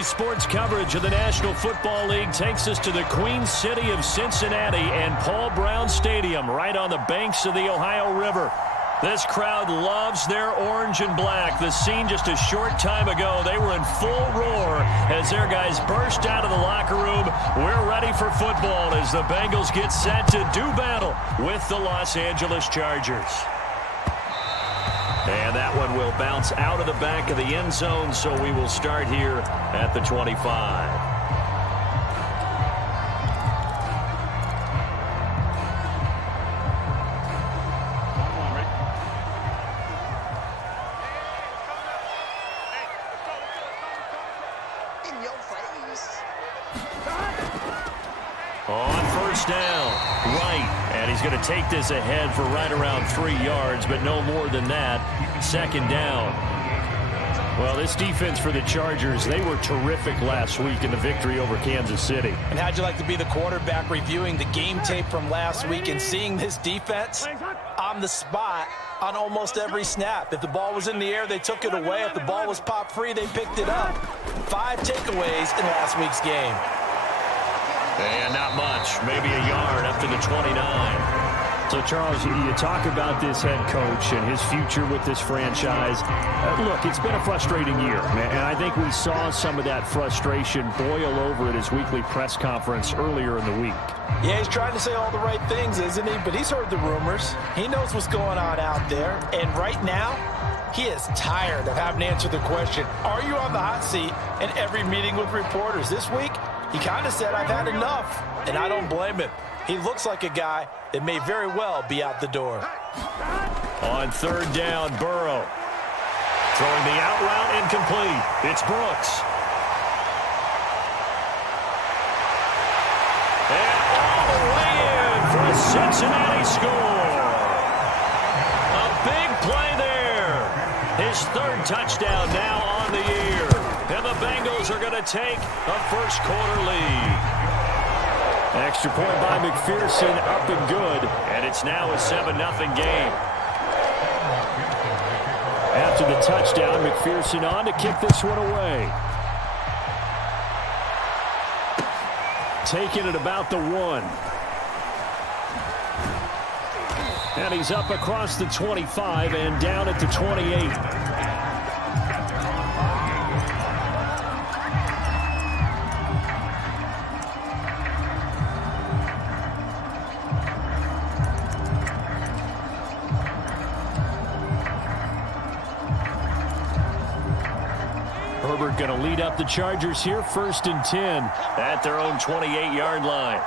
Today's sports coverage of the National Football League takes us to the Queen City of Cincinnati and Paul Brown Stadium right on the banks of the Ohio River. This crowd loves their orange and black. The scene just a short time ago, they were in full roar as their guys burst out of the locker room. We're ready for football as the Bengals get set to do battle with the Los Angeles Chargers. And that one will bounce out of the back of the end zone, so we will start here at the 25. On first down, right, and he's going to take this ahead for right around 3 yards, but no more than that. Second down. Well, this defense for the Chargers, they were terrific last week in the victory over Kansas City. And how'd you like to be the quarterback reviewing the game tape from last week and seeing this defense on the spot on almost every snap? If the ball was in the air, they took it away. If the ball was popped free, they picked it up. 5 takeaways in last week's game. And not much, maybe a yard up to the 29. So, Charles, you talk about this head coach and his future with this franchise. Look, it's been a frustrating year, and I think we saw some of that frustration boil over at his weekly press conference earlier in the week. Yeah, he's trying to say all the right things, isn't he? But he's heard the rumors. He knows what's going on out there. And right now, he is tired of having to answer the question, are you on the hot seat, in every meeting with reporters. This week, he kind of said, I've had enough, and I don't blame him. He looks like a guy that may very well be out the door. On third down, Burrow. Throwing the out route incomplete. It's Brooks. And all the way in for a Cincinnati score. A big play there. His third touchdown now on the year. And the Bengals are going to take a first-quarter lead. Extra point by McPherson, up and good. And it's now a 7-0 game. After the touchdown, McPherson on to kick this one away. Taking it about the 1. And he's up across the 25 and down at the 28. Herbert going to lead up the Chargers here, 1st and 10 at their own 28-yard line.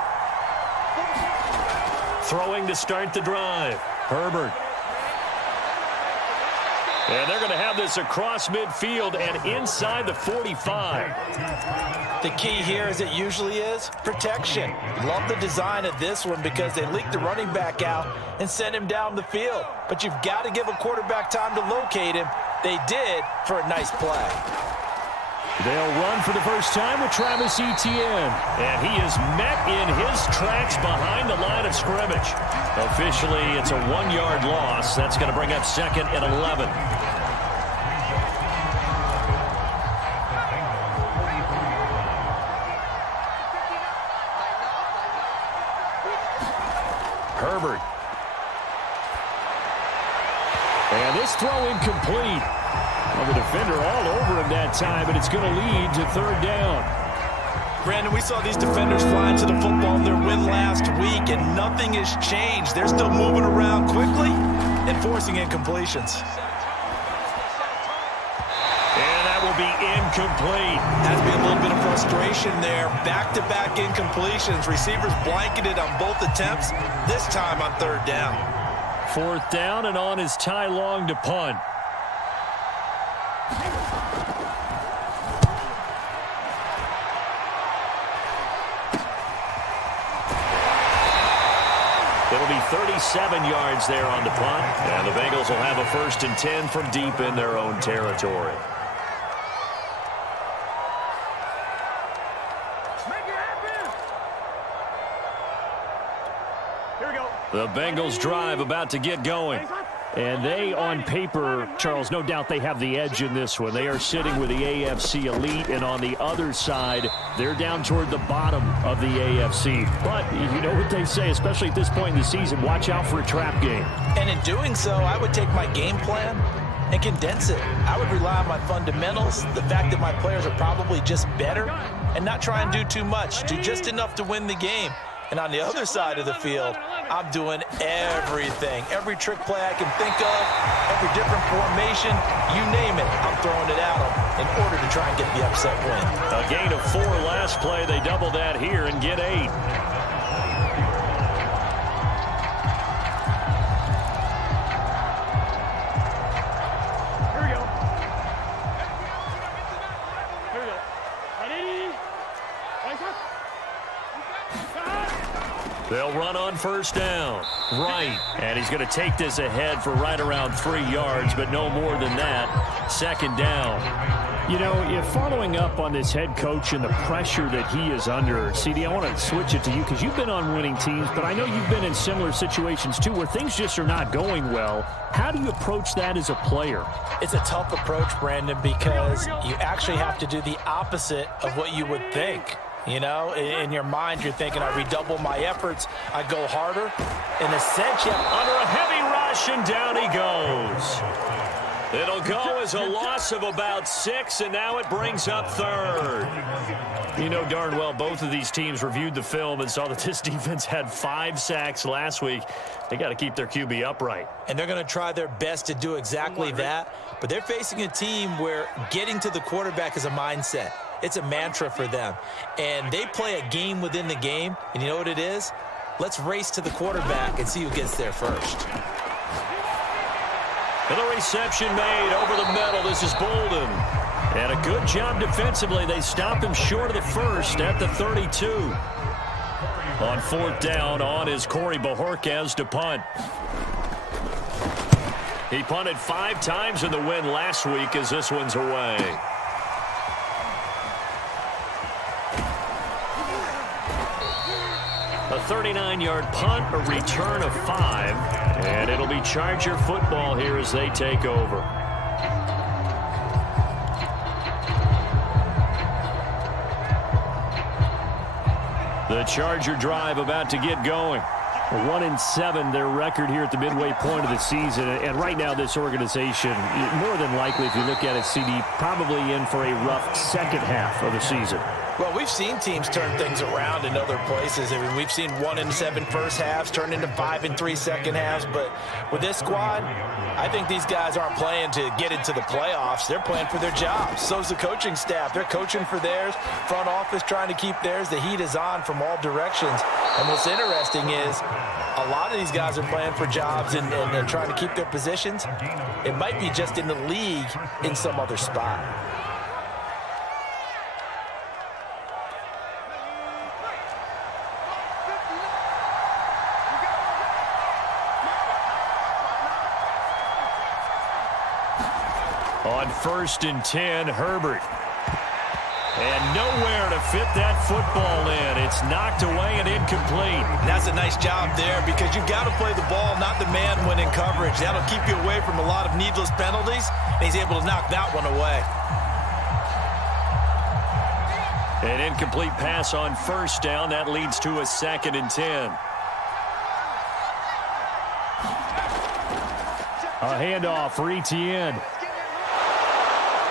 Throwing to start the drive. Herbert. And they're going to have this across midfield and inside the 45. The key here, as it usually is, protection. Love the design of this one because they leaked the running back out and sent him down the field. But you've got to give a quarterback time to locate him. They did for a nice play. They'll run for the first time with Travis Etienne. And he is met in his tracks behind the line of scrimmage. Officially, it's a 1-yard loss. That's going to bring up 2nd and 11. Herbert. And this throw incomplete. Well, the defender all over him that time, but it's going to lead to 3rd down. Brandon, we saw these defenders fly into the football in their win last week, and nothing has changed. They're still moving around quickly and forcing incompletions. And that will be incomplete. Has been a little bit of frustration there. Back-to-back incompletions. Receivers blanketed on both attempts, this time on 3rd down. 4th down, and on is Ty Long to punt. It'll be 37 yards there on the punt, and the Bengals will have a 1st and 10 from deep in their own territory. The Bengals drive about to get going. And they, on paper, Charles, no doubt they have the edge in this one. They are sitting with the AFC elite, and on the other side, they're down toward the bottom of the AFC. But you know what they say, especially at this point in the season, watch out for a trap game. And in doing so, I would take my game plan and condense it. I would rely on my fundamentals, the fact that my players are probably just better, and not try and do too much, do just enough to win the game. And on the other side of the field, I'm doing everything. Every trick play I can think of, every different formation, you name it, I'm throwing it at them in order to try and get the upset win. A gain of 4 last play. They double that here and get 8. They'll run on first down. Right. And he's going to take this ahead for right around 3 yards, but no more than that. Second down. You know, if following up on this head coach and the pressure that he is under, CD, I want to switch it to you because you've been on winning teams, but I know you've been in similar situations too where things just are not going well. How do you approach that as a player? It's a tough approach, Brandon, because you actually have to do the opposite of what you would think. You know, in your mind, you're thinking, I redouble my efforts, I go harder. In a sense, under a heavy rush, and down he goes. It'll go as a loss of about 6, and now it brings up 3rd. You know darn well both of these teams reviewed the film and saw that this defense had 5 sacks last week. They got to keep their QB upright. And they're going to try their best to do exactly that. But they're facing a team where getting to the quarterback is a mindset. It's a mantra for them. And they play a game within the game. And you know what it is? Let's race to the quarterback and see who gets there first. And the reception made over the middle. This is Bolden. And a good job defensively. They stop him short of the first at the 32. On 4th down, on is Corey Bajorquez to punt. He punted 5 times in the win last week as this one's away. A 39-yard punt, a return of 5, and it'll be Charger football here as they take over. The Charger drive about to get going. 1-7, their record here at the midway point of the season. And right now, this organization, more than likely, if you look at it, CD, probably in for a rough second half of the season. Well, we've seen teams turn things around in other places. I mean, we've seen 1-7 first halves turn into 5-3 second halves. But with this squad, I think these guys aren't playing to get into the playoffs. They're playing for their jobs. So's the coaching staff. They're coaching for theirs. Front office trying to keep theirs. The heat is on from all directions. And what's interesting is a lot of these guys are playing for jobs and they're trying to keep their positions. It might be just in the league in some other spot. On 1st and 10, Herbert. And nowhere to fit that football in. It's knocked away and incomplete. That's a nice job there because you've got to play the ball, not the man when in coverage. That'll keep you away from a lot of needless penalties, and he's able to knock that one away. An incomplete pass on 1st down. That leads to a 2nd and 10. A handoff for Etienne.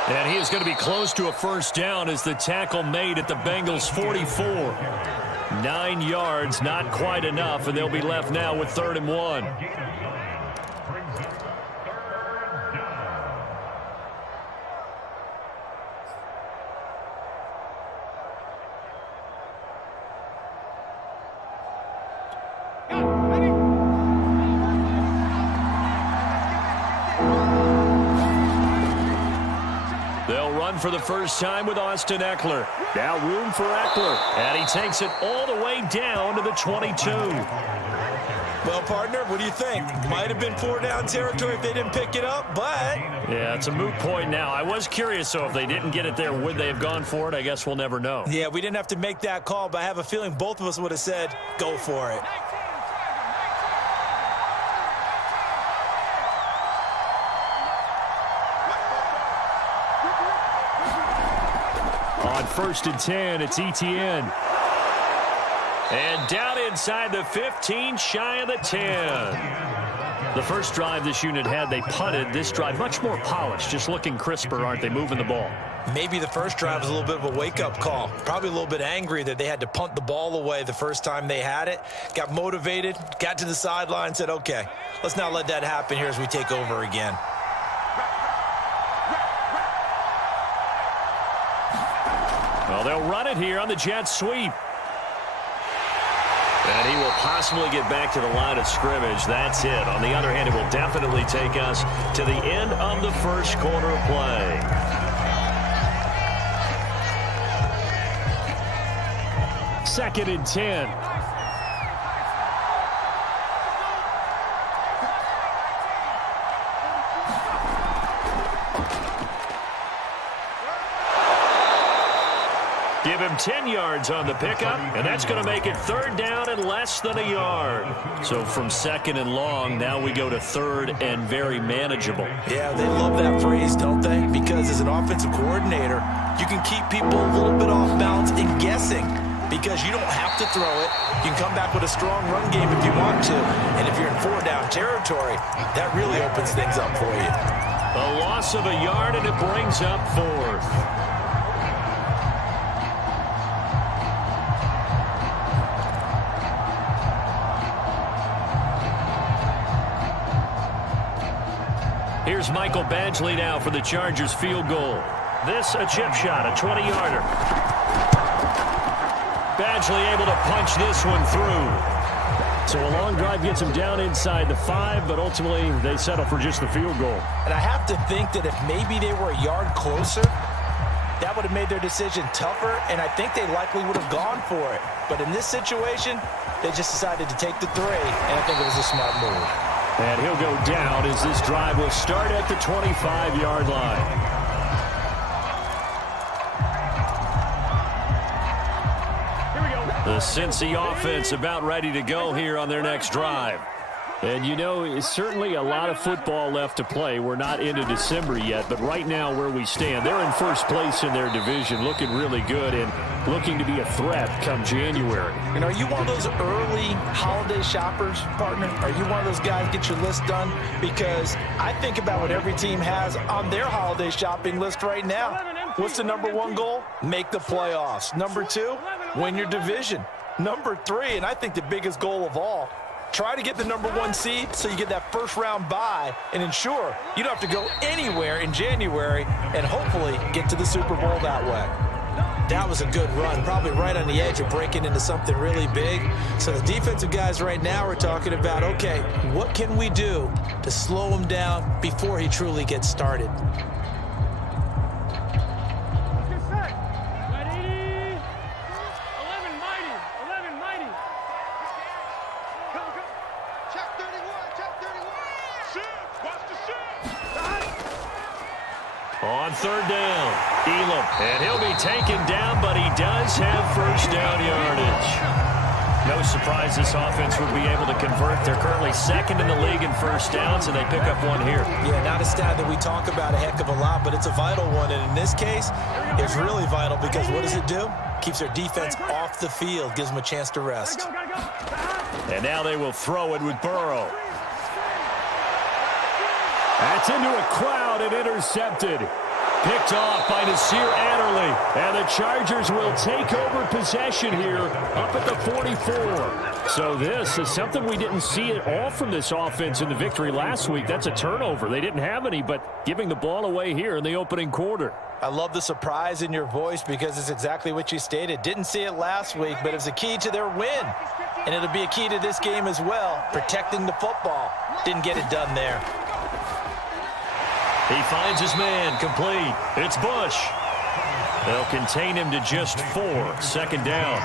And he is going to be close to a 1st down as the tackle made at the Bengals' 44. 9 yards, not quite enough, and they'll be left now with 3rd and 1. For the first time with Austin Eckler. Now room for Eckler. And he takes it all the way down to the 22. Well, partner, what do you think? Might have been 4-down territory if they didn't pick it up, but... Yeah, it's a moot point now. I was curious, so if they didn't get it there, would they have gone for it? I guess we'll never know. Yeah, we didn't have to make that call, but I have a feeling both of us would have said, go for it. On 1st and 10, it's ETN. And down inside the 15, shy of the 10. The first drive this unit had, they punted. This drive, much more polished, just looking crisper, aren't they, moving the ball? Maybe the first drive was a little bit of a wake-up call. Probably a little bit angry that they had to punt the ball away the first time they had it. Got motivated, got to the sideline, said, okay, let's not let that happen here as we take over again. Well, they'll run it here on the jet sweep. And he will possibly get back to the line of scrimmage. That's it. On the other hand, it will definitely take us to the end of the first quarter of play. Second and 10. Give him 10 yards on the pickup, and that's going to make it 3rd down and less than a yard. So from 2nd and long, now we go to 3rd and very manageable. Yeah, they love that phrase, don't they? Because as an offensive coordinator, you can keep people a little bit off balance and guessing because you don't have to throw it. You can come back with a strong run game if you want to. And if you're in 4-down territory, that really opens things up for you. A loss of a yard, and it brings up 4th. Here's Michael Badgley now for the Chargers field goal. This a chip shot, a 20-yarder. Badgley able to punch this one through. So a long drive gets him down inside the 5, but ultimately they settle for just the field goal. And I have to think that if maybe they were a yard closer, that would have made their decision tougher, and I think they likely would have gone for it. But in this situation, they just decided to take the 3, and I think it was a smart move. And he'll go down as this drive will start at the 25-yard line. The Cincy offense about ready to go here on their next drive. And, you know, it's certainly a lot of football left to play. We're not into December yet, but right now where we stand, they're in first place in their division, looking really good and looking to be a threat come January. And are you one of those early holiday shoppers, partner? Are you one of those guys get your list done? Because I think about what every team has on their holiday shopping list right now. What's the number 1 goal? Make the playoffs. Number 2, win your division. Number 3, and I think the biggest goal of all, try to get the number 1 seed so you get that first-round bye and ensure you don't have to go anywhere in January and hopefully get to the Super Bowl that way. That was a good run, probably right on the edge of breaking into something really big. So the defensive guys right now are talking about, okay, what can we do to slow him down before he truly gets started? On 3rd down, Elam. And he'll be taken down, but he does have first down yardage. No surprise this offense would be able to convert. They're currently 2nd in the league in first downs, and they pick up 1 here. Yeah, not a stat that we talk about a heck of a lot, but it's a vital one. And in this case, it's really vital because what does it do? Keeps their defense off the field, gives them a chance to rest. And now they will throw it with Burrow. That's into a crowd and intercepted. Picked off by Nasir Adderley. And the Chargers will take over possession here up at the 44. So this is something we didn't see at all from this offense in the victory last week. That's a turnover. They didn't have any, but giving the ball away here in the opening quarter. I love the surprise in your voice because it's exactly what you stated. Didn't see it last week, but it's a key to their win. And it'll be a key to this game as well, protecting the football. Didn't get it done there. He finds his man, complete. It's Bush. They'll contain him to just 4. 2nd down.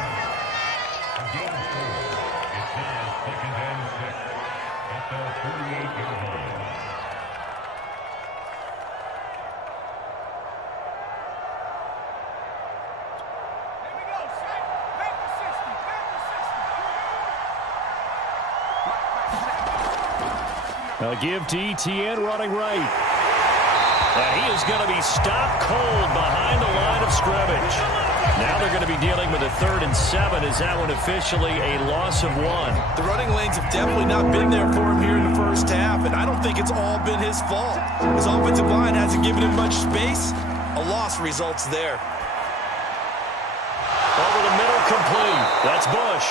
A give to ETN running right. And he is going to be stopped cold behind the line of scrimmage. Now they're going to be dealing with a 3rd and 7. Is that one officially a loss of 1? The running lanes have definitely not been there for him here in the first half, and I don't think it's all been his fault. His offensive line hasn't given him much space. A loss results there. Over the middle, complete. That's Bush.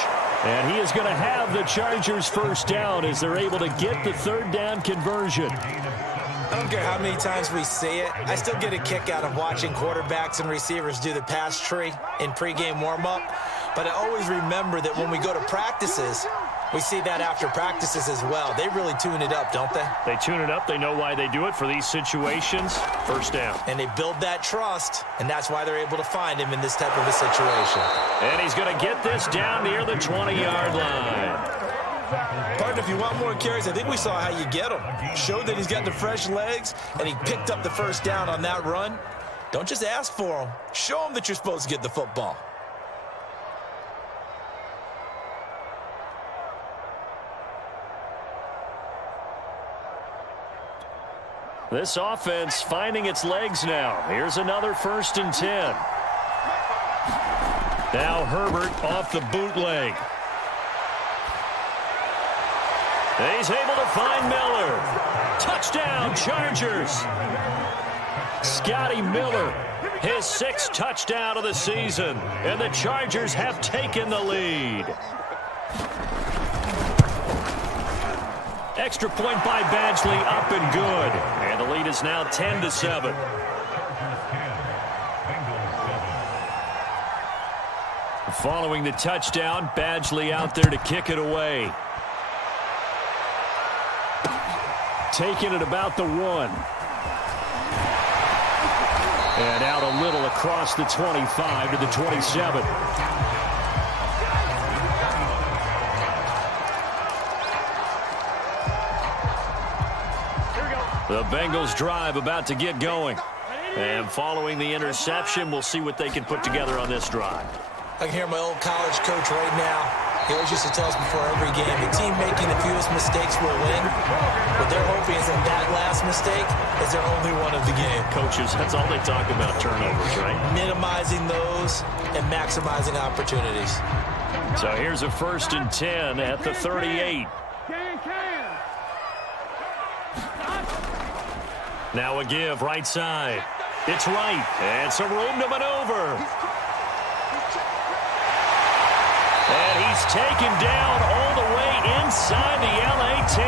And he is going to have the Chargers first down as they're able to get the 3rd down conversion. I don't care how many times we see it. I still get a kick out of watching quarterbacks and receivers do the pass tree in pregame warm-up. But I always remember that when we go to practices, we see that after practices as well. They really tune it up, don't they? They tune it up. They know why they do it for these situations. First down. And they build that trust, and that's why they're able to find him in this type of a situation. And he's going to get this down near the 20-yard line. Partner, if you want more carries, I think we saw how you get him. Showed that he's got the fresh legs, and he picked up the first down on that run. Don't just ask for him. Show him that you're supposed to get the football. This offense finding its legs now. Here's another 1st and 10. Now Herbert off the bootleg. He's able to find Miller. Touchdown, Chargers. Scotty Miller, his 6th touchdown of the season. And the Chargers have taken the lead. Extra point by Badgley, up and good. And the lead is now 10-7. Following the touchdown, Badgley out there to kick it away. Taking it about the 1. And out a little across the 25 to the 27. The Bengals drive about to get going. And following the interception, we'll see what they can put together on this drive. I can hear my old college coach right now. He always used to tell us before every game, the team making the fewest mistakes will win. What they're hoping is that last mistake is their only one of the game. Coaches, that's all they talk about, turnovers, right? Minimizing those and maximizing opportunities. So here's a 1st and 10 at the 38. Now a give, right side. It's right, and some room to maneuver. And he's taken down all the way inside the LA 10.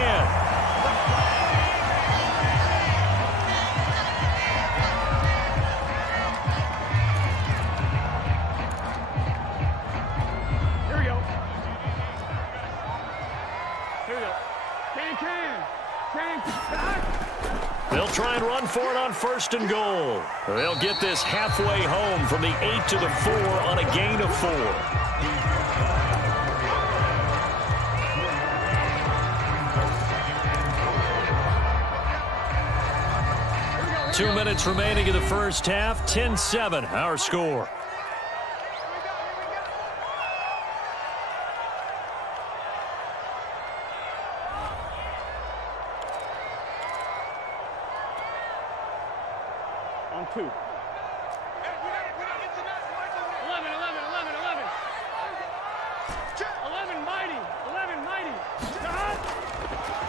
Here we go. Can. They'll try and run for it on 1st and goal. They'll get this halfway home from the 8 to the 4 on a gain of 4. 2 minutes remaining in the first half. 10-7, our score. On 2. 11.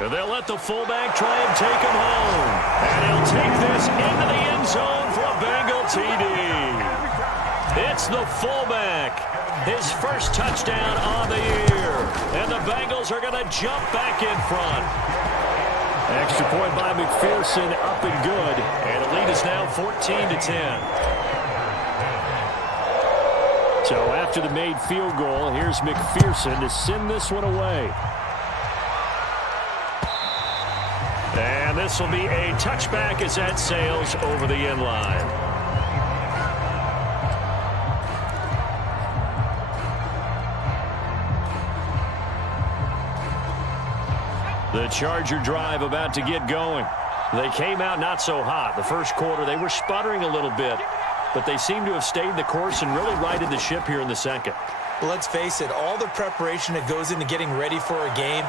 And they'll let the fullback try and take him home. And he'll take this into the end zone for a Bengal TD. It's the fullback. His first touchdown on the year. And the Bengals are going to jump back in front. Extra point by McPherson, up and good. And the lead is now 14-10. So after the made field goal, here's McPherson to send this one away. And this will be a touchback as that sails over the end line. The Charger drive about to get going. They came out not so hot. The first quarter, they were sputtering a little bit, but they seem to have stayed the course and really righted the ship here in the second. Well, let's face it, all the preparation that goes into getting ready for a game,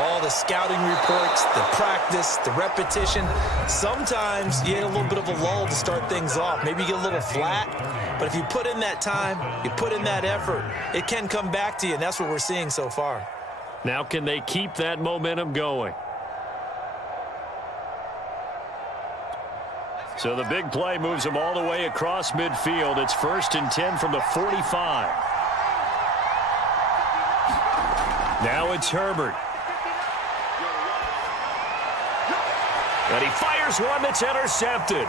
All the scouting reports, the practice, the repetition. Sometimes you get a little bit of a lull to start things off. Maybe you get a little flat. But if you put in that time, you put in that effort, it can come back to you, and that's what we're seeing so far. Now can they keep that momentum going? So the big play moves them all the way across midfield. It's 1st and 10 from the 45. Now it's Herbert. And he fires one that's intercepted.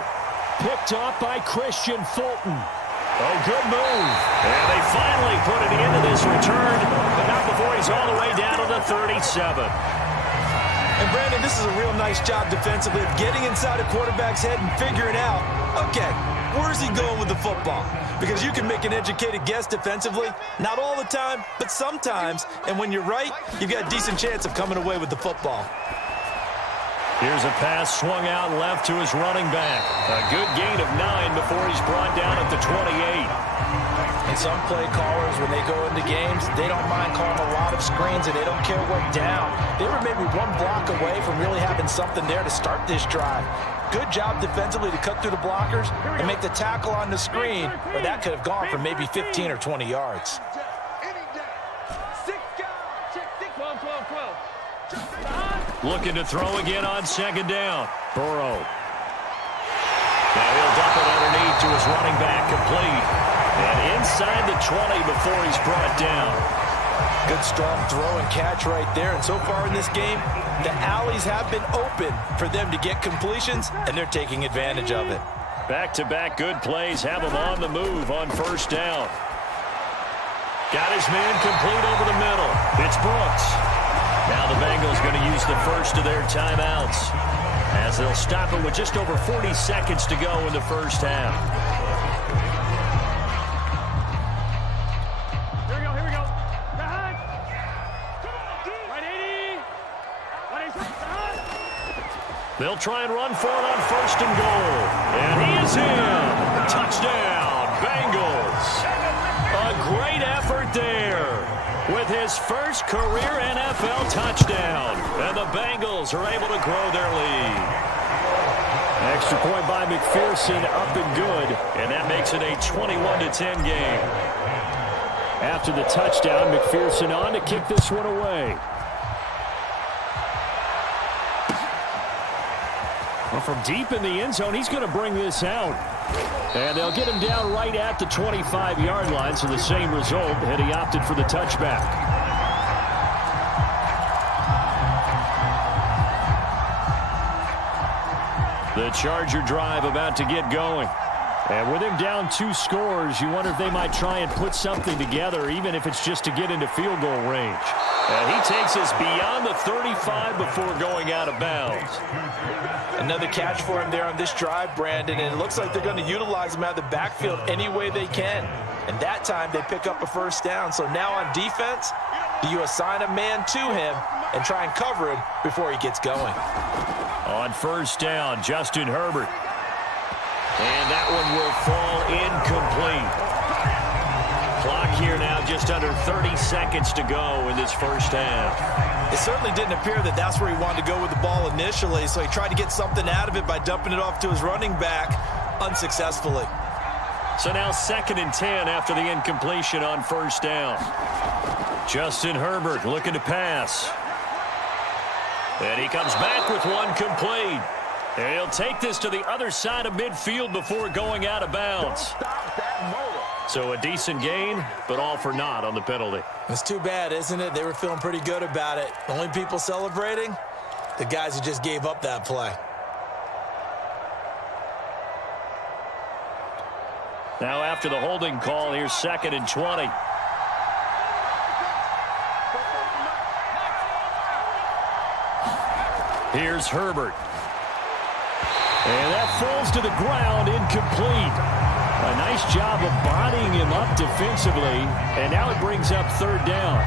Picked off by Christian Fulton. Oh, good move. And they finally put it into this return, but not before he's all the way down to the 37. And, Brandon, this is a real nice job defensively of getting inside a quarterback's head and figuring out, okay, where's he going with the football? Because you can make an educated guess defensively, not all the time, but sometimes. And when you're right, you've got a decent chance of coming away with the football. Here's a pass swung out left to his running back. A good gain of 9 before he's brought down at the 28. And some play callers, when they go into games, they don't mind calling a lot of screens and they don't care what down. They were maybe one block away from really having something there to start this drive. Good job defensively to cut through the blockers and make the tackle on the screen, or that could have gone for maybe 15 or 20 yards. Looking to throw again on 2nd down. Burrow. Now he'll dump it underneath to his running back, complete. And inside the 20 before he's brought down. Good strong throw and catch right there. And so far in this game, the alleys have been open for them to get completions, and they're taking advantage of it. Back-to-back good plays have him on the move on 1st down. Got his man complete over the middle. It's Brooks. Now the Bengals going to use the first of their timeouts as they'll stop it with just over 40 seconds to go in the first half. Here we go. Behind. Right 80. They'll try and run for it on 1st and goal. And he is in. Touchdown, Bengals. A great effort there with his first career NFL touchdown. And the Bengals are able to grow their lead. Extra point by McPherson, up and good. And that makes it a 21-10 game. After the touchdown, McPherson on to kick this one away. Well, from deep in the end zone, he's going to bring this out. And they'll get him down right at the 25-yard line, so the same result, and he opted for the touchback. The Charger drive about to get going. And with him down 2 scores, you wonder if they might try and put something together, even if it's just to get into field goal range. And he takes us beyond the 35 before going out of bounds. Another catch for him there on this drive, Brandon, and it looks like they're going to utilize him out of the backfield any way they can. And that time they pick up a 1st down. So now on defense, do you assign a man to him and try and cover him before he gets going? On 1st down, Justin Herbert. And that one will fall incomplete. Clock here now just under 30 seconds to go in this first half. It certainly didn't appear that that's where he wanted to go with the ball initially, so he tried to get something out of it by dumping it off to his running back unsuccessfully. So now 2nd and 10 after the incompletion on 1st down. Justin Herbert looking to pass. And he comes back with one complete. And he'll take this to the other side of midfield before going out of bounds. So a decent gain, but all for naught on the penalty. It's too bad, isn't it? They were feeling pretty good about it. The only people celebrating, the guys who just gave up that play. Now after the holding call, here's 2nd and 20. Here's Herbert. And that falls to the ground, incomplete. A nice job of bodying him up defensively, and now it brings up 3rd down.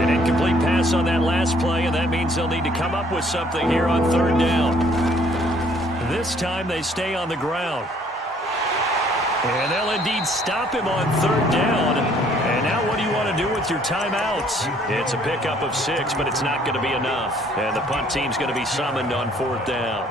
An incomplete pass on that last play, and that means they'll need to come up with something here on 3rd down. This time they stay on the ground. And they'll indeed stop him on 3rd down. And now what what do you want to do with your timeouts? It's a pickup of 6, but it's not going to be enough. And the punt team's going to be summoned on 4th down.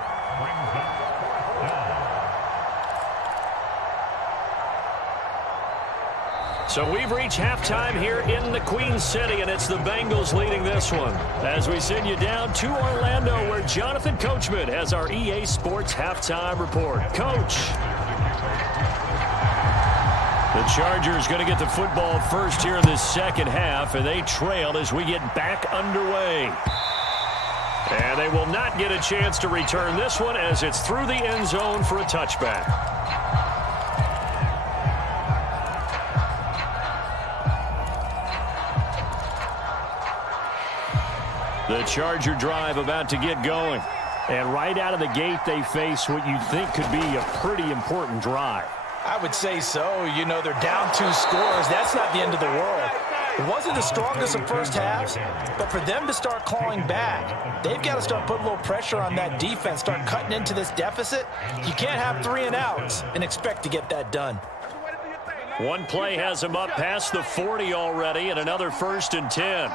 So we've reached halftime here in the Queen City, and it's the Bengals leading this one. As we send you down to Orlando, where Jonathan Coachman has our EA Sports halftime report. Coach. The Chargers going to get the football first here in this second half, and they trail as we get back underway. And they will not get a chance to return this one as it's through the end zone for a touchback. The Charger drive about to get going. And right out of the gate, they face what you think could be a pretty important drive. I would say so. You know, they're down 2 scores. That's not the end of the world. It wasn't the strongest of first halves, but for them to start clawing back, they've got to start putting a little pressure on that defense, start cutting into this deficit. You can't have 3 and outs and expect to get that done. One play has them up past the 40 already, and another 1st and 10.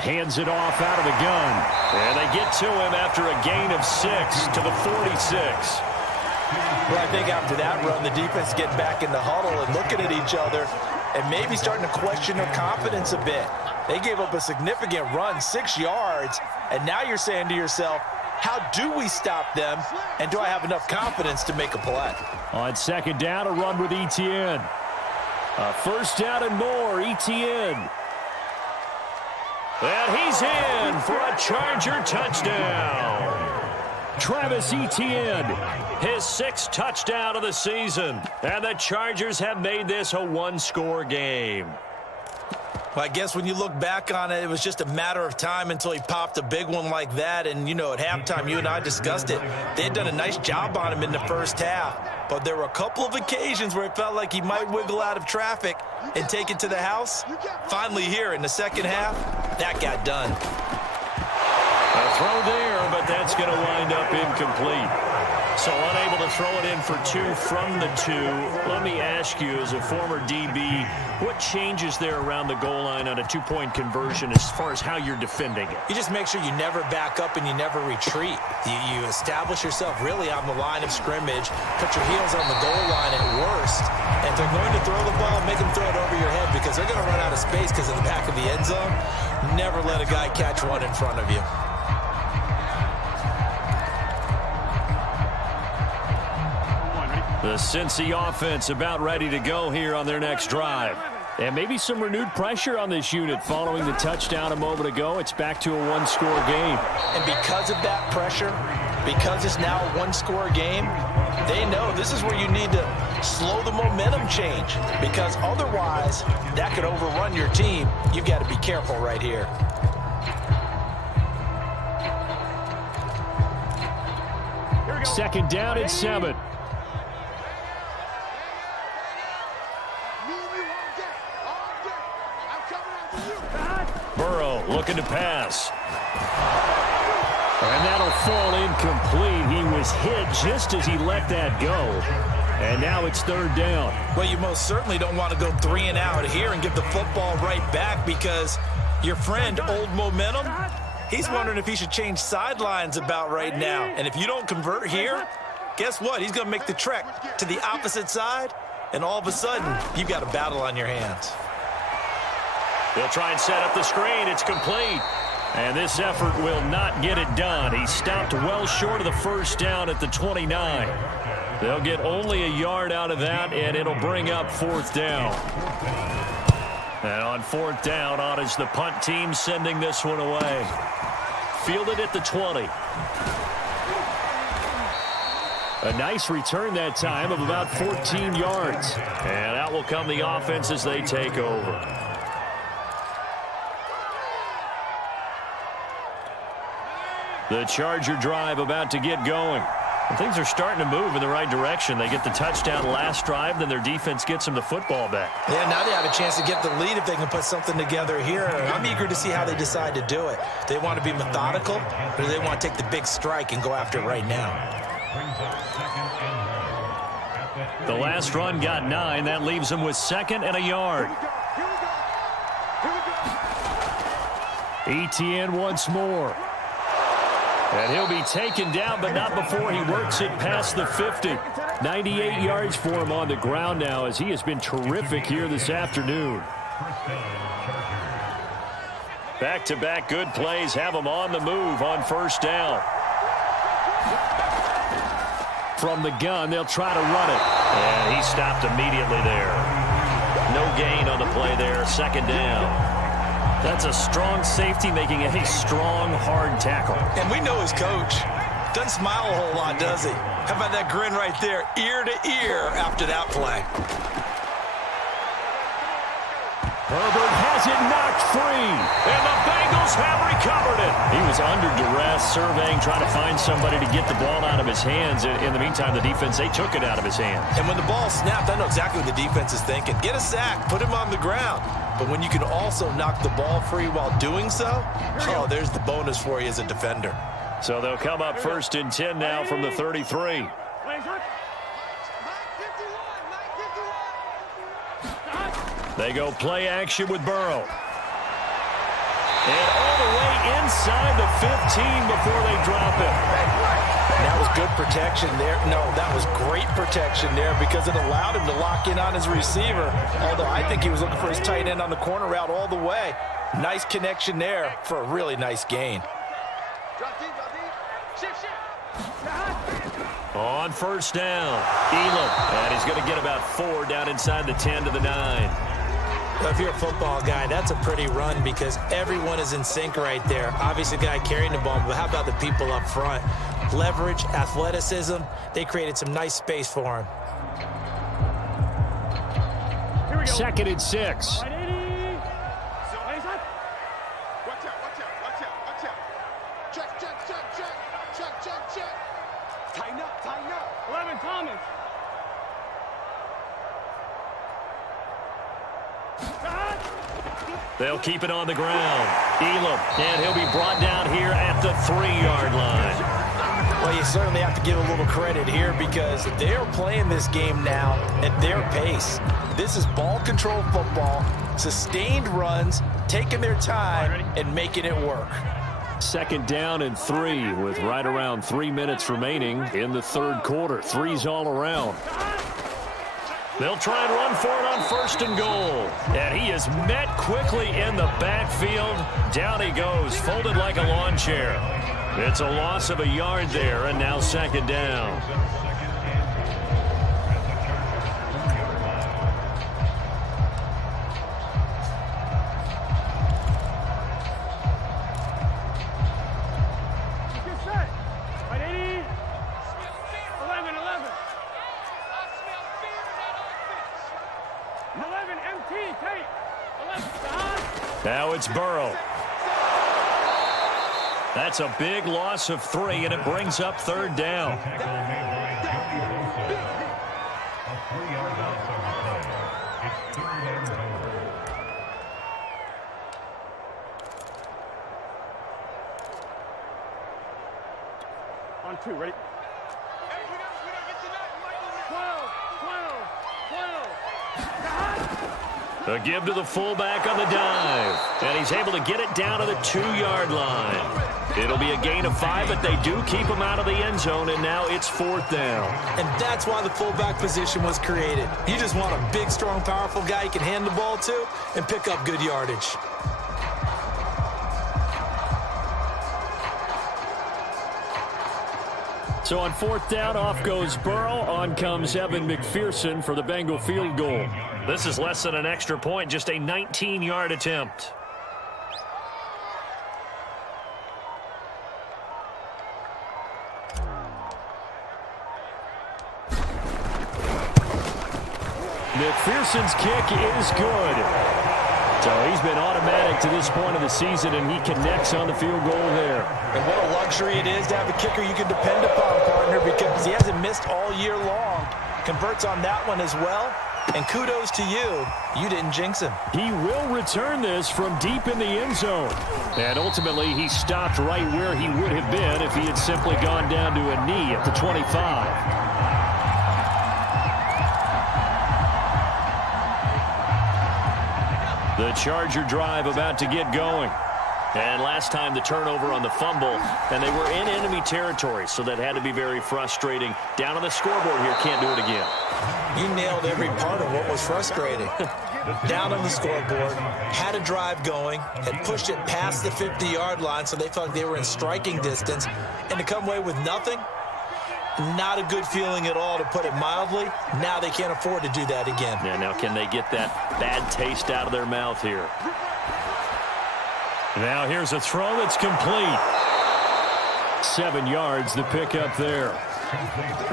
Hands it off out of the gun. And they get to him after a gain of 6 to the 46. Well, I think after that run, the defense getting back in the huddle and looking at each other and maybe starting to question their confidence a bit. They gave up a significant run, 6 yards, and now you're saying to yourself, how do we stop them, and do I have enough confidence to make a play? On 2nd down, a run with ETN. 1st down and more, ETN. And he's in for a Charger touchdown. Travis Etienne, his 6th touchdown of the season. And the Chargers have made this a 1-score game. Well, I guess when you look back on it, it was just a matter of time until he popped a big one like that. And, you know, at halftime, you and I discussed it. They had done a nice job on him in the first half. But there were a couple of occasions where it felt like he might wiggle out of traffic and take it to the house. Finally here in the second half, that got done. A throw there, but that's going to wind up incomplete. So unable to throw it in for 2 from the 2. Let me ask you, as a former DB, what changes there around the goal line on a 2-point conversion as far as how you're defending it? You just make sure you never back up and you never retreat. You establish yourself really on the line of scrimmage, put your heels on the goal line at worst, and if they're going to throw the ball, make them throw it over your head because they're going to run out of space because of the back of the end zone. Never let a guy catch one in front of you. The Cincy offense about ready to go here on their next drive. And maybe some renewed pressure on this unit following the touchdown a moment ago. It's back to a 1-score game. And because of that pressure, because it's now a 1-score game, they know this is where you need to slow the momentum change because otherwise that could overrun your team. You've got to be careful right here. Second down and 7. Burrow looking to pass. And that'll fall incomplete. He was hit just as he let that go. And now it's 3rd down. Well, you most certainly don't want to go 3 and out here and give the football right back because your friend, Old Momentum, he's wondering if he should change sidelines about right now. And if you don't convert here, guess what? He's going to make the trek to the opposite side, and all of a sudden, you've got a battle on your hands. They'll try and set up the screen. It's complete. And this effort will not get it done. He stopped well short of the 1st down at the 29. They'll get only a yard out of that, and it'll bring up 4th down. And on 4th down, on is the punt team sending this one away. Fielded at the 20. A nice return that time of about 14 yards. And out will come the offense as they take over. The Charger drive about to get going. And things are starting to move in the right direction. They get the touchdown last drive, then their defense gets them the football back. Yeah, now they have a chance to get the lead if they can put something together here. I'm eager to see how they decide to do it. Do they want to be methodical, or do they want to take the big strike and go after it right now? The last run got 9. That leaves them with 2nd and a yard. ETN once more. And he'll be taken down, but not before he works it past the 50. 98 yards for him on the ground now, as he has been terrific here this afternoon. Back-to-back good plays have him on the move on first down. From the gun, they'll try to run it. And he stopped immediately there. No gain on the play there, 2nd down. That's a strong safety making a strong, hard tackle. And we know his coach. Doesn't smile a whole lot, does he? How about that grin right there, ear to ear after that play? Herbert has it knocked free. And the Bengals have recovered it. He was under duress, surveying, trying to find somebody to get the ball out of his hands. In the meantime, the defense, they took it out of his hands. And when the ball snapped, I know exactly what the defense is thinking. Get a sack, put him on the ground. But when you can also knock the ball free while doing so, oh, there's the bonus for you as a defender. So they'll come up 1st and 10 now from the 33. They go play action with Burrow. And all the way inside the 15 before they drop it. That was good protection there. No, that was great protection there because it allowed him to lock in on his receiver. Although I think he was looking for his tight end on the corner route all the way. Nice connection there for a really nice gain. On first down, Elam. And he's going to get about 4 down inside the 10 to the 9. If you're a football guy, that's a pretty run because everyone is in sync right there. Obviously, the guy carrying the ball, but how about the people up front? Leverage, athleticism, they created some nice space for him. 2nd and 6. Tighten up. 11, Thomas. They'll keep it on the ground. Elam, and he'll be brought down here at the 3-yard line. Well, you certainly have to give a little credit here because they're playing this game now at their pace. This is ball control football, sustained runs, taking their time and making it work. 2nd down and 3 with right around 3 minutes remaining in the 3rd quarter. 3s all around. They'll try and run for it on 1st and goal. And he is met quickly in the backfield. Down he goes, folded like a lawn chair. It's a loss of a yard there, and now 2nd down. Now it's Burrow. That's a big loss of 3, and it brings up 3rd down. On 2, ready? 12. A give to the fullback on the dive. And he's able to get it down to the 2-yard line. It'll be a gain of 5, but they do keep him out of the end zone, and now it's 4th down. And that's why the fullback position was created. You just want a big, strong, powerful guy you can hand the ball to and pick up good yardage. So on 4th down, off goes Burrow. On comes Evan McPherson for the Bengal field goal. This is less than an extra point, just a 19-yard attempt. McPherson's kick is good. So he's been automatic to this point of the season, and he connects on the field goal there. And what a luxury it is to have a kicker you can depend upon, partner, because he hasn't missed all year long. Converts on that one as well. And kudos to you. You didn't jinx him. He will return this from deep in the end zone. And ultimately, he stopped right where he would have been if he had simply gone down to a knee at the 25. The Charger drive about to get going. And last time the turnover on the fumble, and they were in enemy territory, so that had to be very frustrating. Down on the scoreboard here, can't do it again. You nailed every part of what was frustrating. Down on the scoreboard, had a drive going, had pushed it past the 50-yard line, so they felt like they were in striking distance, and to come away with nothing, not a good feeling at all, to put it mildly. Now they can't afford to do that again. Yeah, now can they get that bad taste out of their mouth here? Now here's a throw that's complete. 7 yards, the pickup there.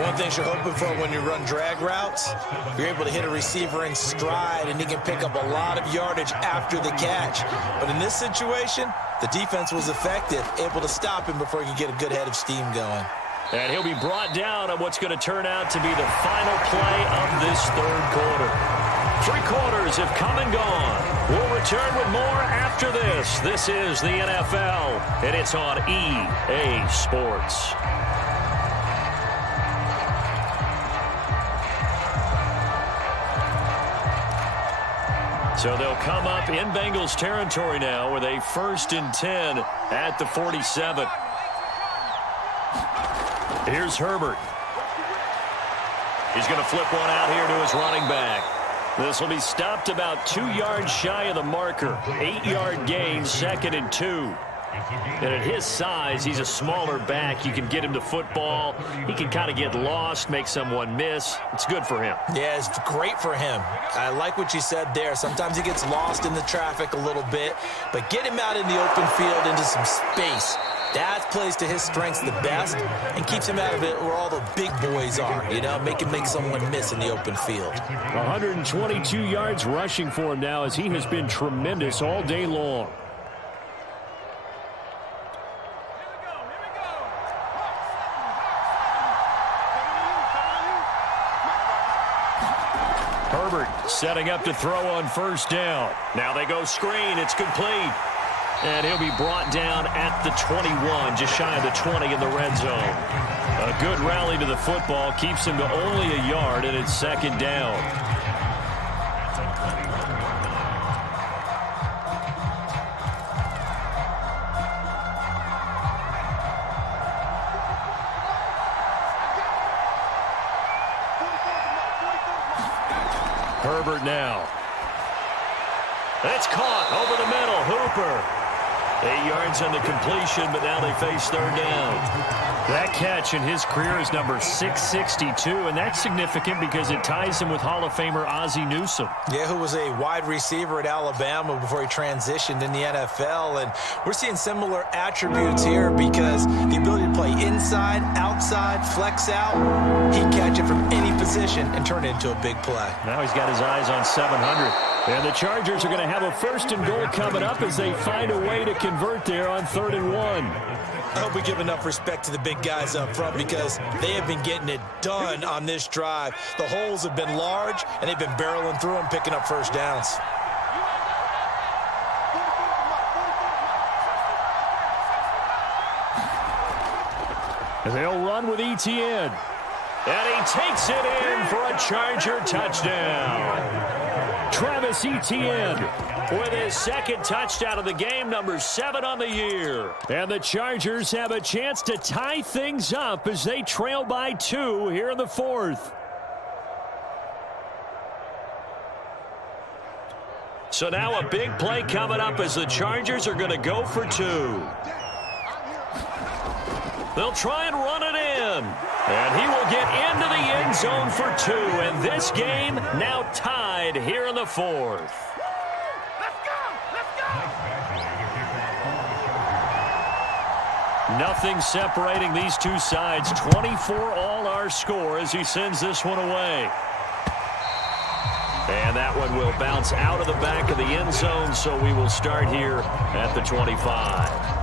One thing you're hoping for when you run drag routes, you're able to hit a receiver in stride, and he can pick up a lot of yardage after the catch. But in this situation, the defense was effective, able to stop him before he could get a good head of steam going. And he'll be brought down on what's going to turn out to be the final play of this third quarter. 3 quarters have come and gone. We'll return with more after this. This is the NFL, and it's on EA Sports. So they'll come up in Bengals territory now with a 1st and 10 at the 47. Here's Herbert. He's going to flip one out here to his running back. This will be stopped about 2 yards shy of the marker. 8-yard gain, 2nd and 2. And at his size, he's a smaller back. You can get him to football. He can kind of get lost, make someone miss. It's good for him. Yeah, it's great for him. I like what you said there. Sometimes he gets lost in the traffic a little bit, but get him out in the open field into some space. That plays to his strengths the best and keeps him out of it where all the big boys are, you know, make someone miss in the open field. 122 yards rushing for him now, as he has been tremendous all day long. Herbert setting up to throw on 1st down. Now they go screen. It's complete. And he'll be brought down at the 21, just shy of the 20 in the red zone. A good rally to the football keeps him to only a yard, and it's 2nd down. Herbert now. That's caught over the middle. Hooper. 8 yards on the completion, but now they face 3rd down. That catch in his career is number 662, and that's significant because it ties him with Hall of Famer Ozzie Newsome. Yeah, who was a wide receiver at Alabama before he transitioned in the NFL, and we're seeing similar attributes here because the ability to play inside, outside, flex out, he can catch it from any position and turn it into a big play. Now he's got his eyes on 700. And the Chargers are going to have a 1st and goal coming up as they find a way to convert there on 3rd and 1. I hope we give enough respect to the big guys up front because they have been getting it done on this drive. The holes have been large, and they've been barreling through them, picking up 1st downs. They'll run with ETN. And he takes it in for a Charger touchdown. Travis Etienne with his 2nd touchdown of the game, number 7 on the year. And the Chargers have a chance to tie things up as they trail by 2 here in the 4th. So now a big play coming up as the Chargers are going to go for 2. They'll try and run it in. And he will get into the end zone for 2. And this game now tied here in the 4th. Let's go! Let's go! Nothing separating these two sides. 24 all our score as he sends this one away. And that one will bounce out of the back of the end zone, so we will start here at the 25.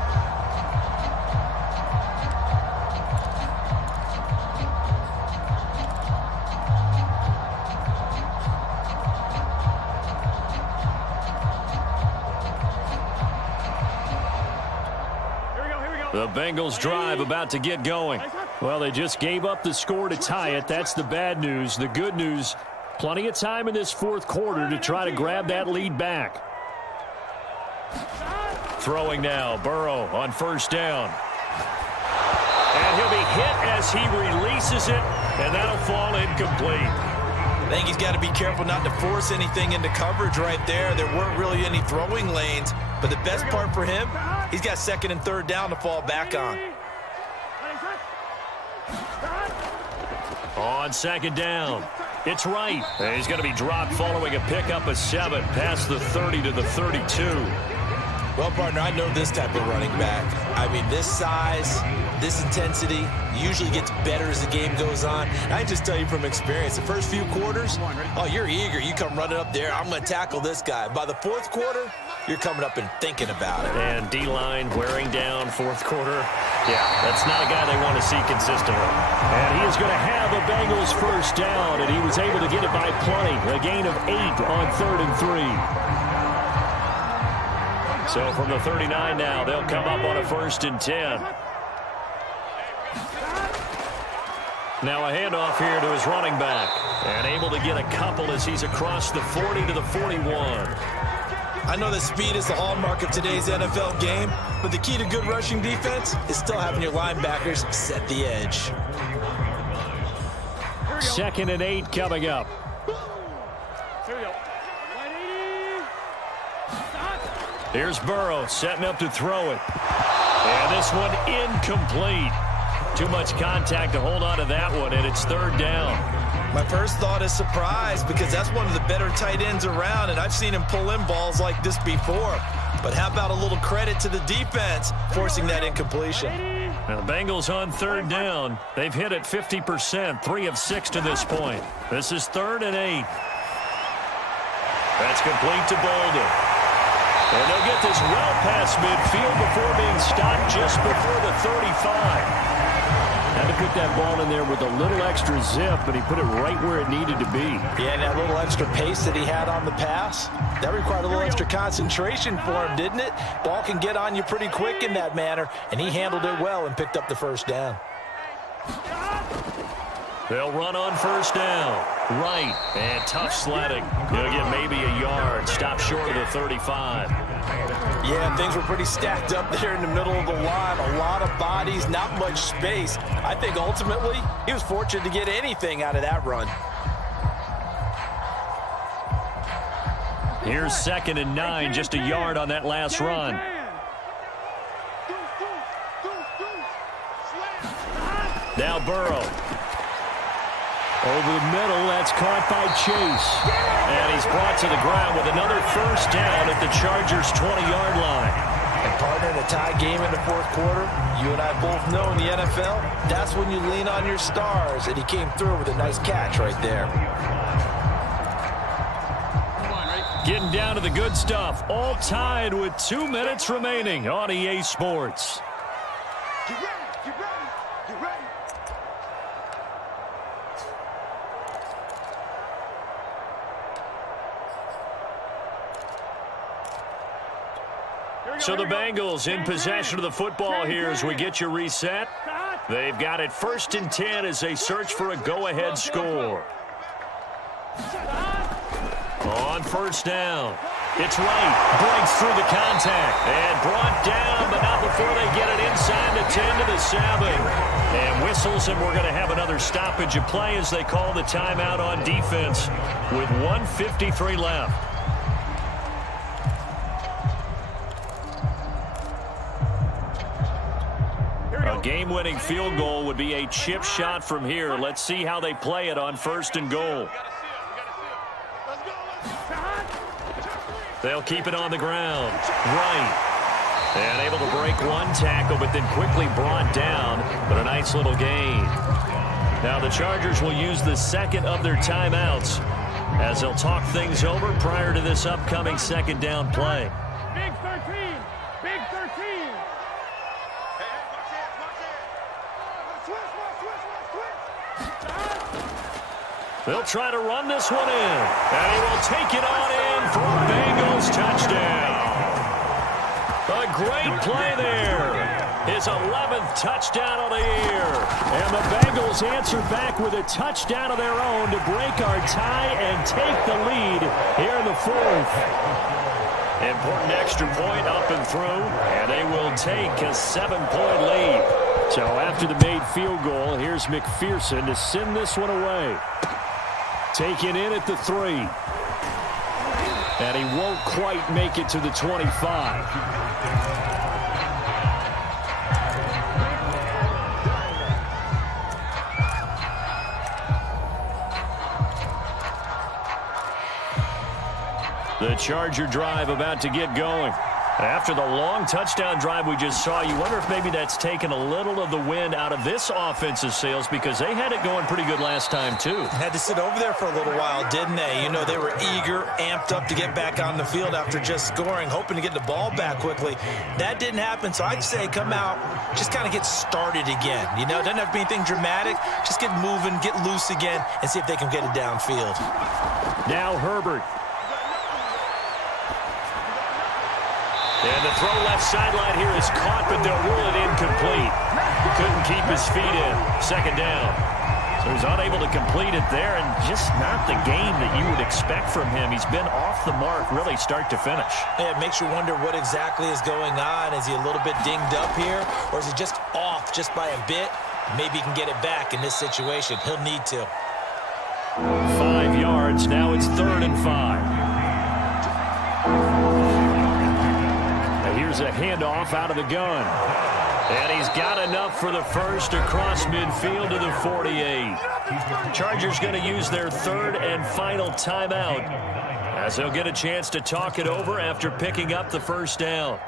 The Bengals drive about to get going. Well, they just gave up the score to tie it. That's the bad news. The good news, plenty of time in this fourth quarter to try to grab that lead back. Throwing now, Burrow on first down. And he'll be hit as he releases it, and that'll fall incomplete. I think he's got to be careful not to force anything into coverage right there. There weren't really any throwing lanes, but the best part for him, he's got second and third down to fall back on. On second down, it's right. And he's going to be dropped following a pickup of 7 past the 30 to the 32. Well, partner, I know this type of running back. I mean, this size, this intensity usually gets better as the game goes on. I can just tell you from experience, the first few quarters, oh, you're eager. You come running up there, I'm going to tackle this guy. By the fourth quarter, you're coming up and thinking about it. And D-line wearing down fourth quarter. Yeah, that's not a guy they want to see consistently. And he is going to have a Bengals first down, and he was able to get it by plenty. A gain of 8 on 3rd and 3. So from the 39 now, they'll come up on a 1st and 10. Now a handoff here to his running back. And able to get a couple as he's across the 40 to the 41. I know that speed is the hallmark of today's NFL game, but the key to good rushing defense is still having your linebackers set the edge. 2nd and 8 coming up. Here we go. Here's Burrow setting up to throw it. And this one incomplete. Too much contact to hold on to that one, and it's 3rd down. My first thought is surprise because that's one of the better tight ends around, and I've seen him pull in balls like this before. But how about a little credit to the defense forcing that incompletion? Now the Bengals on 3rd down. They've hit it 50%, 3 of 6 to this point. This is 3rd and 8. That's complete to Bolden. And they'll get this well past midfield before being stopped just before the 35. Had to put that ball in there with a little extra zip, but he put it right where it needed to be. Yeah, and that little extra pace that he had on the pass, that required a little extra concentration for him, didn't it? Ball can get on you pretty quick in that manner, and he handled it well and picked up the first down. They'll run on first down. Right, and tough sledding. He'll get maybe a yard. Stop short of the 35. Yeah, things were pretty stacked up there in the middle of the line. A lot of bodies, not much space. I think ultimately he was fortunate to get anything out of that run. Here's 2nd and 9, just a yard on that last run. Now Burrow. Over the middle, that's caught by Chase. And he's brought to the ground with another first down at the Chargers' 20-yard line. And partner, in a tie game in the fourth quarter, you and I both know in the NFL, that's when you lean on your stars. And he came through with a nice catch right there. Getting down to the good stuff. All tied with 2 minutes remaining on EA Sports. Get ready, get ready, get ready. So the Bengals in possession of the football here as we get you reset. They've got it 1st and 10 as they search for a go-ahead score. On first down. It's right. Breaks through the contact. And brought down, but not before they get it inside the 10 to the 7. And whistles, and we're going to have another stoppage of play as they call the timeout on defense with 1:53 left. A game-winning field goal would be a chip shot from here. Let's see how they play it on 1st and goal. They'll keep it on the ground. Right. And able to break one tackle, but then quickly brought down. But a nice little gain. Now the Chargers will use the 2nd of their timeouts. as they'll talk things over prior to this upcoming second down play. Big 13. Big 13. They'll try to run this one in, and he will take it on in for a Bengals touchdown. A great play there. His 11th touchdown of the year. And the Bengals answer back with a touchdown of their own to break our tie and take the lead here in the fourth. Important extra point up and through, and they will take a 7-point lead. So after the made field goal, here's McPherson to send this one away. Taken in at the 3. And he won't quite make it to the 25. The Charger drive about to get going. After the long touchdown drive we just saw, you wonder if maybe that's taken a little of the wind out of this offensive sails, because they had it going pretty good last time too. Had to sit over there for a little while, didn't they? You know, they were eager, amped up to get back on the field after just scoring, hoping to get the ball back quickly. That didn't happen, so I'd say come out, just kind of get started again. You know, it doesn't have to be anything dramatic. Just get moving, get loose again, and see if they can get it downfield. Now Herbert. And the throw left sideline here is caught, but they'll rule it incomplete. Couldn't keep his feet in. Second down. So he's unable to complete it there, and just not the game that you would expect from him. He's been off the mark really start to finish. Yeah, it makes you wonder what exactly is going on. Is he a little bit dinged up here, or is he just off just by a bit? Maybe he can get it back in this situation. He'll need to. 5 yards. Now it's 3rd and 5. Here's a handoff out of the gun. And he's got enough for the first across midfield to the 48. Chargers going to use their 3rd and final timeout as they'll get a chance to talk it over after picking up the first down.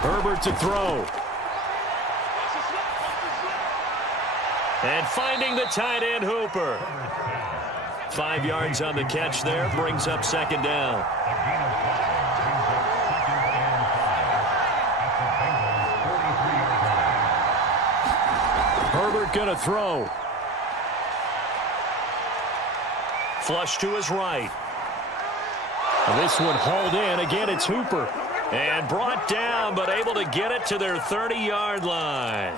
Herbert to throw. And finding the tight end, Hooper. 5 yards on the catch there, brings up second down. Herbert gonna throw. Flush to his right. And this one hauled in. Again, it's Hooper. And brought down, but able to get it to their 30-yard line.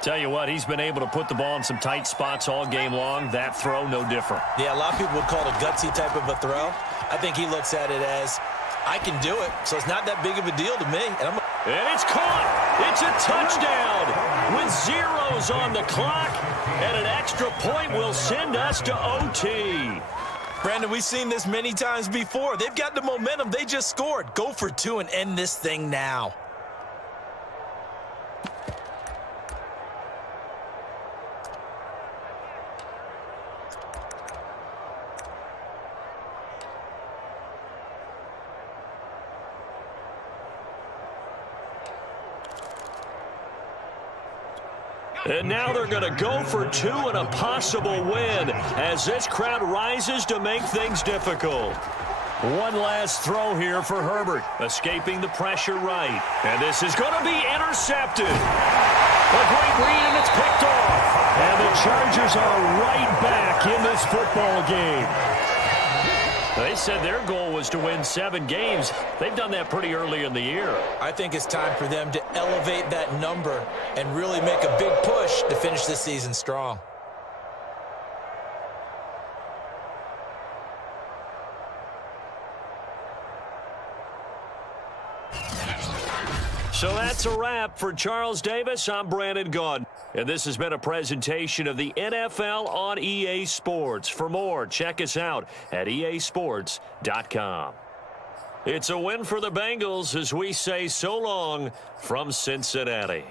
Tell you what, he's been able to put the ball in some tight spots all game long. That throw, no different. Yeah, a lot of people would call it a gutsy type of a throw. I think he looks at it as, I can do it, so it's not that big of a deal to me. And it's caught. It's a touchdown with zeros on the clock. And an extra point will send us to OT. Brandon, we've seen this many times before. They've got the momentum. They just scored. Go for 2 and end this thing now. And now they're going to go for 2 and a possible win as this crowd rises to make things difficult. One last throw here for Herbert, escaping the pressure right. And this is going to be intercepted. A great read, and it's picked off. And the Chargers are right back in this football game. They said their goal was to win 7 games. They've done that pretty early in the year. I think it's time for them to elevate that number and really make a big push to finish this season strong. So that's a wrap for Charles Davis. I'm Brandon Gaudin. And this has been a presentation of the NFL on EA Sports. For more, check us out at easports.com. It's a win for the Bengals as we say so long from Cincinnati.